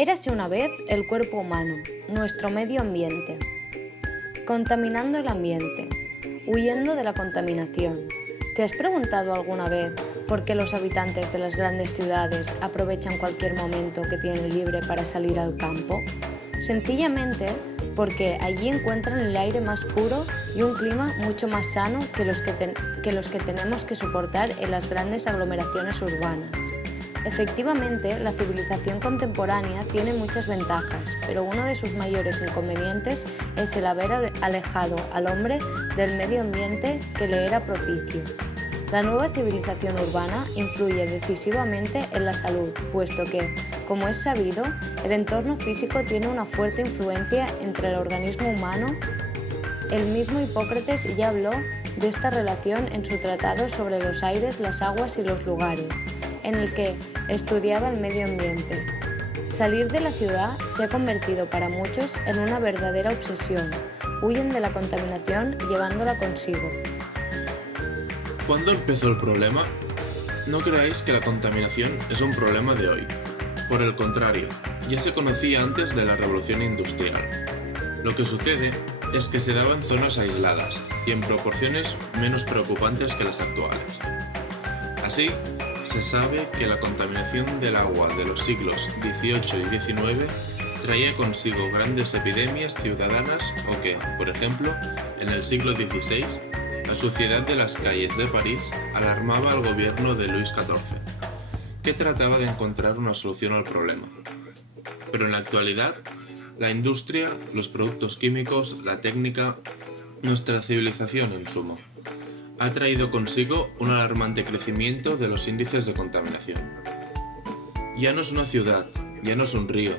Érase una vez el cuerpo humano, nuestro medio ambiente. Contaminando el ambiente, huyendo de la contaminación. ¿Te has preguntado alguna vez por qué los habitantes de las grandes ciudades aprovechan cualquier momento que tienen libre para salir al campo? Sencillamente porque allí encuentran el aire más puro y un clima mucho más sano que los que tenemos que soportar en las grandes aglomeraciones urbanas. Efectivamente, la civilización contemporánea tiene muchas ventajas, pero uno de sus mayores inconvenientes es el haber alejado al hombre del medio ambiente que le era propicio. La nueva civilización urbana influye decisivamente en la salud, puesto que, como es sabido, el entorno físico tiene una fuerte influencia entre el organismo humano. El mismo Hipócrates ya habló de esta relación en su tratado sobre los aires, las aguas y los lugares, en el que estudiaba el medio ambiente. Salir de la ciudad se ha convertido para muchos en una verdadera obsesión. Huyen de la contaminación llevándola consigo. ¿Cuándo empezó el problema? No creáis que la contaminación es un problema de hoy. Por el contrario, ya se conocía antes de la revolución industrial. Lo que sucede es que se daba en zonas aisladas y en proporciones menos preocupantes que las actuales. Así, se sabe que la contaminación del agua de los siglos XVIII y XIX traía consigo grandes epidemias ciudadanas o que, por ejemplo, en el siglo XVI, la suciedad de las calles de París alarmaba al gobierno de Luis XIV, que trataba de encontrar una solución al problema. Pero en la actualidad, la industria, los productos químicos, la técnica, nuestra civilización en suma, ha traído consigo un alarmante crecimiento de los índices de contaminación. Ya no es una ciudad, ya no es un río,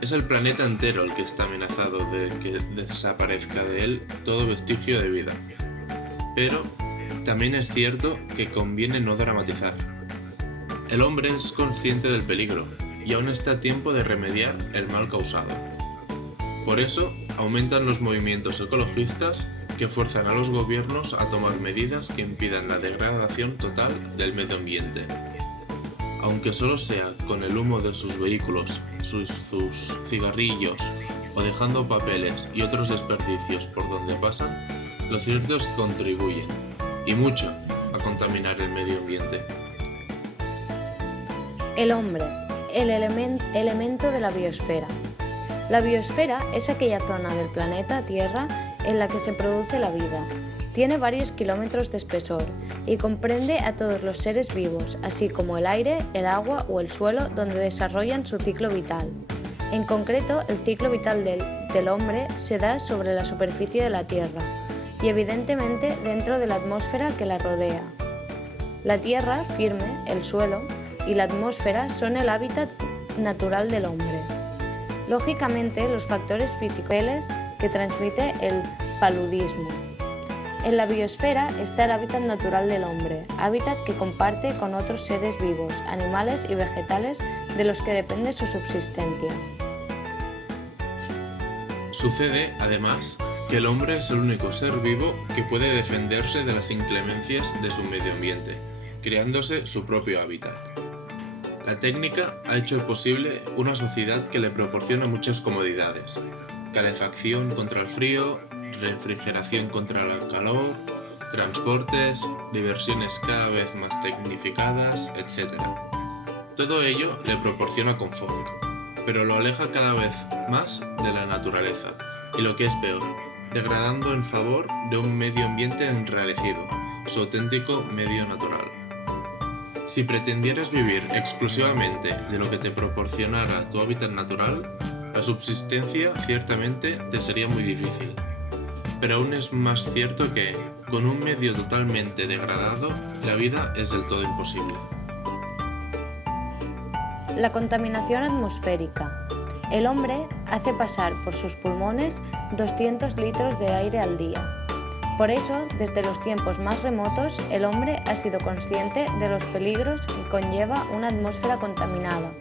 es el planeta entero el que está amenazado de que desaparezca de él todo vestigio de vida. Pero también es cierto que conviene no dramatizar. El hombre es consciente del peligro y aún está a tiempo de remediar el mal causado. Por eso aumentan los movimientos ecologistas que fuerzan a los gobiernos a tomar medidas que impidan la degradación total del medio ambiente. Aunque solo sea con el humo de sus vehículos, sus cigarrillos o dejando papeles y otros desperdicios por donde pasan, lo cierto es que contribuyen, y mucho, a contaminar el medio ambiente. El hombre, el elemento de la biosfera. La biosfera es aquella zona del planeta Tierra en la que se produce la vida. Tiene varios kilómetros de espesor y comprende a todos los seres vivos, así como el aire, el agua o el suelo donde desarrollan su ciclo vital. En concreto, el ciclo vital del hombre se da sobre la superficie de la Tierra y evidentemente dentro de la atmósfera que la rodea. La tierra firme, el suelo y la atmósfera son el hábitat natural del hombre. Lógicamente, los factores físicos que transmite el paludismo. En la biosfera está el hábitat natural del hombre, hábitat que comparte con otros seres vivos, animales y vegetales de los que depende su subsistencia. Sucede, además, que el hombre es el único ser vivo que puede defenderse de las inclemencias de su medio ambiente, creándose su propio hábitat. La técnica ha hecho posible una sociedad que le proporciona muchas comodidades: calefacción contra el frío, refrigeración contra el calor, transportes, diversiones cada vez más tecnificadas, etc. Todo ello le proporciona confort, pero lo aleja cada vez más de la naturaleza, y lo que es peor, degradando en favor de un medio ambiente enrarecido, su auténtico medio natural. Si pretendieras vivir exclusivamente de lo que te proporcionara tu hábitat natural, la subsistencia ciertamente te sería muy difícil. Pero aún es más cierto que, con un medio totalmente degradado, la vida es del todo imposible. La contaminación atmosférica. El hombre hace pasar por sus pulmones 200 litros de aire al día. Por eso, desde los tiempos más remotos, el hombre ha sido consciente de los peligros que conlleva una atmósfera contaminada,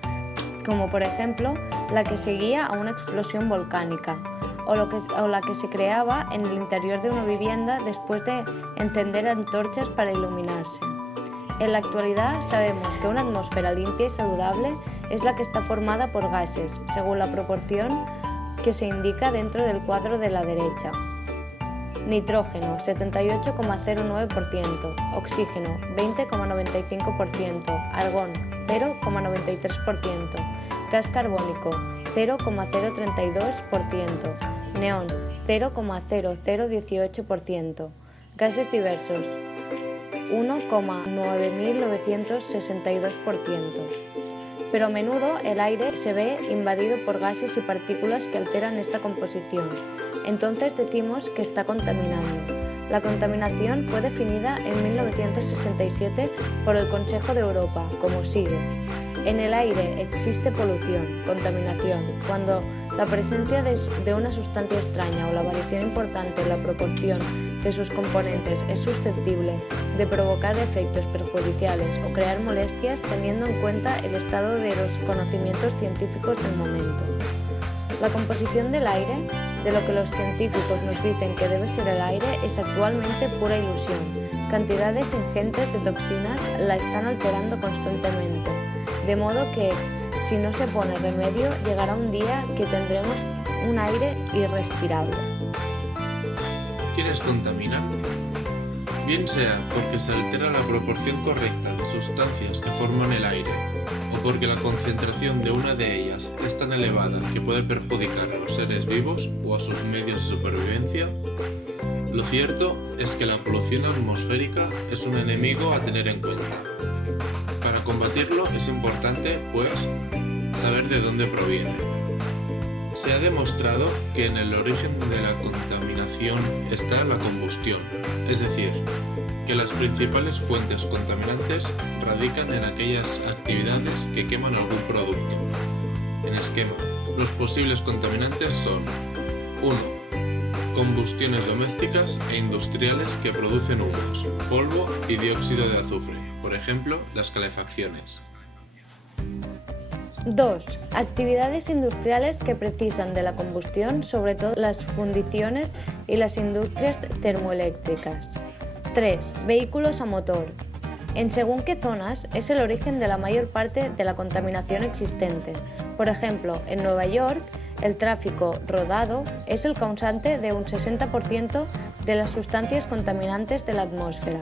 como por ejemplo la que seguía a una explosión volcánica, o la que se creaba en el interior de una vivienda después de encender antorchas para iluminarse. En la actualidad sabemos que una atmósfera limpia y saludable es la que está formada por gases, según la proporción que se indica dentro del cuadro de la derecha. Nitrógeno, 78,09%, oxígeno, 20,95%, argón, 0,93%, gas carbónico, 0,032%, neón, 0,0018%, gases diversos, 1,9962%. Pero a menudo el aire se ve invadido por gases y partículas que alteran esta composición. Entonces decimos que está contaminando. La contaminación fue definida en 1967 por el Consejo de Europa como sigue. En el aire existe polución, contaminación, cuando la presencia de una sustancia extraña o la variación importante en la proporción de sus componentes es susceptible de provocar efectos perjudiciales o crear molestias teniendo en cuenta el estado de los conocimientos científicos del momento. La composición del aire, de lo que los científicos nos dicen que debe ser el aire, es actualmente pura ilusión. Cantidades ingentes de toxinas la están alterando constantemente, de modo que, si no se pone remedio, llegará un día que tendremos un aire irrespirable. ¿Quiénes contaminan? Bien sea porque se altera la proporción correcta de sustancias que forman el aire, o porque la concentración de una de ellas es tan elevada que puede perjudicar a los seres vivos o a sus medios de supervivencia, lo cierto es que la polución atmosférica es un enemigo a tener en cuenta. Para combatirlo es importante, pues, saber de dónde proviene. Se ha demostrado que en el origen de la contaminación está la combustión, es decir, que las principales fuentes contaminantes radican en aquellas actividades que queman algún producto. En esquema, los posibles contaminantes son 1. Combustiones domésticas e industriales que producen humos, polvo y dióxido de azufre, por ejemplo, las calefacciones. 2. Actividades industriales que precisan de la combustión, sobre todo las fundiciones y las industrias termoeléctricas. 3. Vehículos a motor. En según qué zonas es el origen de la mayor parte de la contaminación existente. Por ejemplo, en Nueva York, el tráfico rodado es el causante de un 60% de las sustancias contaminantes de la atmósfera.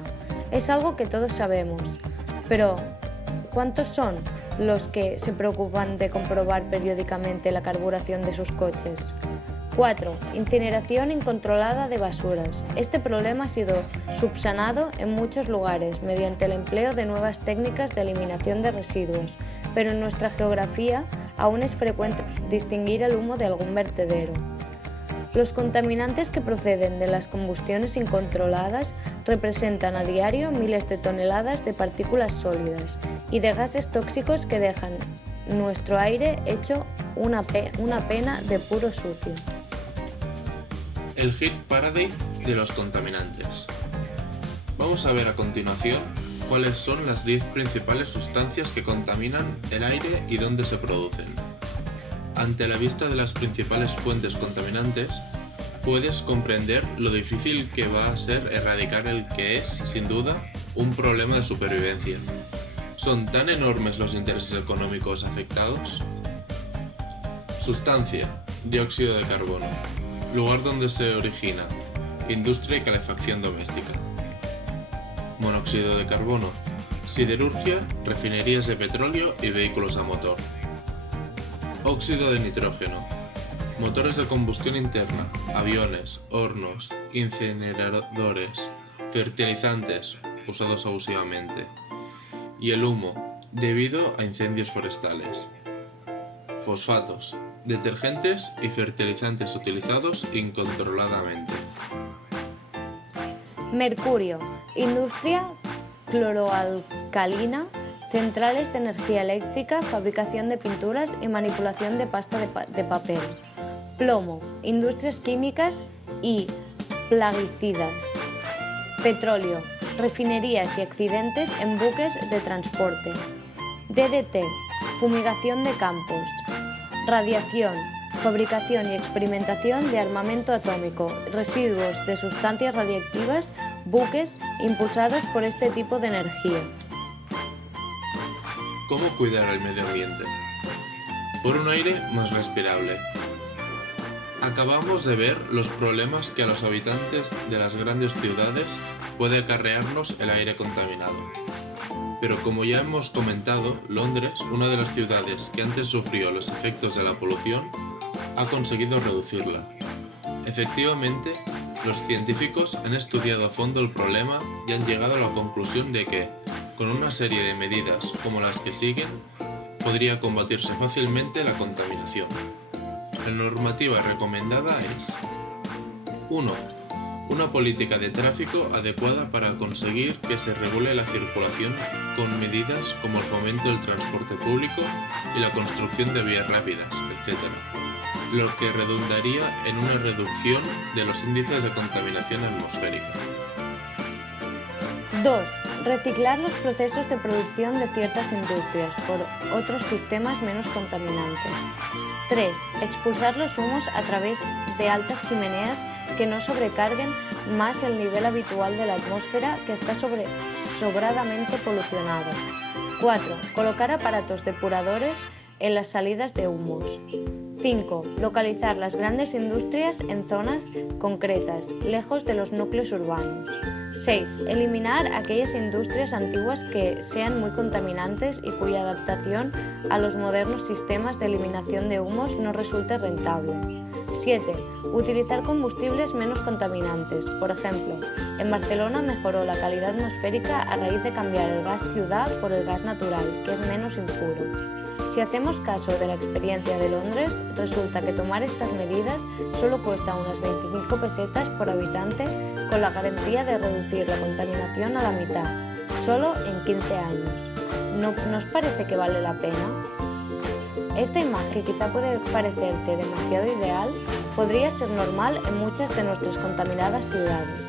Es algo que todos sabemos, pero ¿cuántos son los que se preocupan de comprobar periódicamente la carburación de sus coches? 4. Incineración incontrolada de basuras. Este problema ha sido subsanado en muchos lugares mediante el empleo de nuevas técnicas de eliminación de residuos, pero en nuestra geografía aún es frecuente distinguir el humo de algún vertedero. Los contaminantes que proceden de las combustiones incontroladas representan a diario miles de toneladas de partículas sólidas y de gases tóxicos que dejan nuestro aire hecho una pena de puro sucio. El hit parade de los contaminantes. Vamos a ver a continuación cuáles son las 10 principales sustancias que contaminan el aire y dónde se producen. Ante la vista de las principales fuentes contaminantes, puedes comprender lo difícil que va a ser erradicar el que es, sin duda, un problema de supervivencia. ¿Son tan enormes los intereses económicos afectados? Sustancia: dióxido de carbono. Lugar donde se origina: industria y calefacción doméstica. Monóxido de carbono: siderurgia, refinerías de petróleo y vehículos a motor. Óxido de nitrógeno: motores de combustión interna, aviones, hornos, incineradores, fertilizantes usados abusivamente. Y el humo, debido a incendios forestales. Fosfatos: detergentes y fertilizantes utilizados incontroladamente. Mercurio: industria cloroalcalina, centrales de energía eléctrica, fabricación de pinturas y manipulación de pasta de papel. Plomo: industrias químicas y plaguicidas. Petróleo: refinerías y accidentes en buques de transporte. DDT: fumigación de campos. Radiación: fabricación y experimentación de armamento atómico, residuos de sustancias radiactivas, buques impulsados por este tipo de energía. ¿Cómo cuidar el medio ambiente? por un aire más respirable. Acabamos de ver los problemas que a los habitantes de las grandes ciudades puede acarrearnos el aire contaminado. Pero como ya hemos comentado, Londres, una de las ciudades que antes sufrió los efectos de la polución, ha conseguido reducirla. Efectivamente, los científicos han estudiado a fondo el problema y han llegado a la conclusión de que, con una serie de medidas como las que siguen, podría combatirse fácilmente la contaminación. La normativa recomendada es 1. Una política de tráfico adecuada para conseguir que se regule la circulación con medidas como el fomento del transporte público y la construcción de vías rápidas, etc., lo que redundaría en una reducción de los índices de contaminación atmosférica. 2. Reciclar los procesos de producción de ciertas industrias por otros sistemas menos contaminantes. 3. Expulsar los humos a través de altas chimeneas que no sobrecarguen más el nivel habitual de la atmósfera, que está sobradamente polucionado. 4. Colocar aparatos depuradores en las salidas de humos. 5. Localizar las grandes industrias en zonas concretas, lejos de los núcleos urbanos. 6. Eliminar aquellas industrias antiguas que sean muy contaminantes y cuya adaptación a los modernos sistemas de eliminación de humos no resulte rentable. 7. Utilizar combustibles menos contaminantes. Por ejemplo, en Barcelona mejoró la calidad atmosférica a raíz de cambiar el gas ciudad por el gas natural, que es menos impuro. Si hacemos caso de la experiencia de Londres, resulta que tomar estas medidas solo cuesta unas 25 pesetas por habitante, con la garantía de reducir la contaminación a la mitad, solo en 15 años. ¿No nos parece que vale la pena? Esta imagen, que quizá puede parecerte demasiado ideal, podría ser normal en muchas de nuestras contaminadas ciudades.